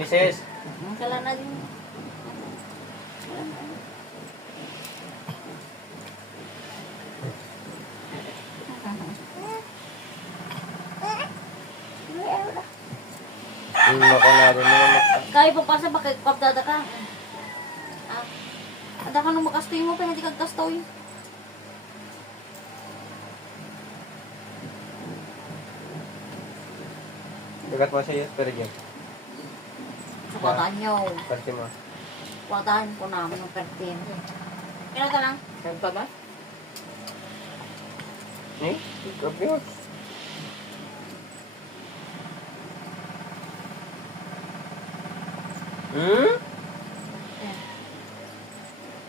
Pieces. Kala na din. Makanado naman. Kaya pa pasa bakit pagdada ka? Ah. Ada ka nung makastoy mo, pero hindi ka kastoy. Gagat mo siya, pero game. Sukataan nyo. Parte mo. Sukataan ko namin ng pertin. Kailan ka lang? Saan pa ba? Eh? Grabe. Hmm?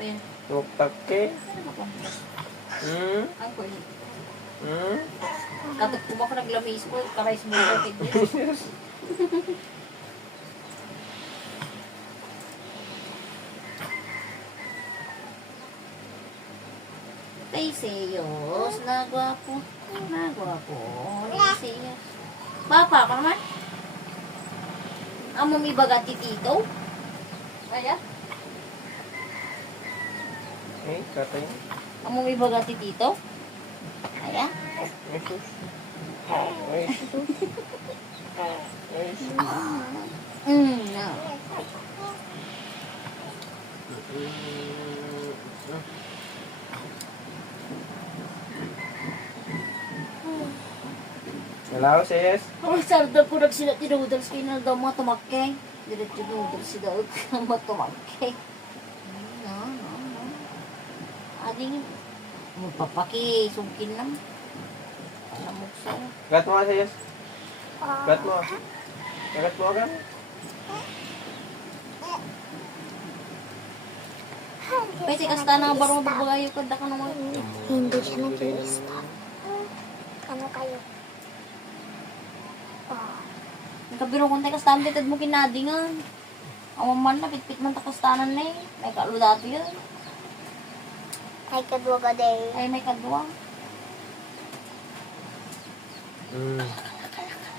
Ayan. Tuktak ke? Ano ba? Hmm? Ang ko Hmm? Katok ko ba ko naglamis ko, karais mo ko tigil. Teseos, na gwapo. Na gwapo. Teseos. Papa ka naman? Amo mi bagati tito? Aya? Eh, katay. Amo mi bagati tito? Aya? Jesus. Ay, Jesus. Ay, Jesus. No. Hello, sis. Ang sarda po nagsinat ni noodles kayo na daw mga tumakay. Diretso noodles si daw mga tumakay. No. Ading magpapaki, sungkin lang. Palamuksa. Gat mo, sis. Gat mo. Gat mo agad. Pwede kasta na barong babagayo kada ka naman. Hindi siya nag-i-stop. Ano kayo? Ang kabiro kung tayo kasta naman, mo kinadingan. Ang maman na, pitpit man takastanan na eh. May kaalo dati yun. Ay, kadwa ka day. Ay, may kadwa.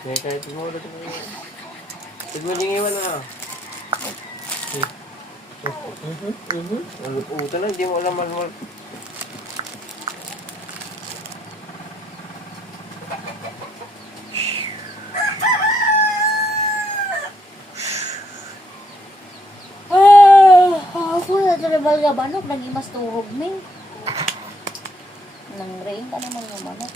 May kahit mo ulit mo. Tigmo ding iwan na. Ang luputan na, hindi mo alam manual. Ako na ito na balga banok, naging mas turog min. Nang rain ka naman yung manok.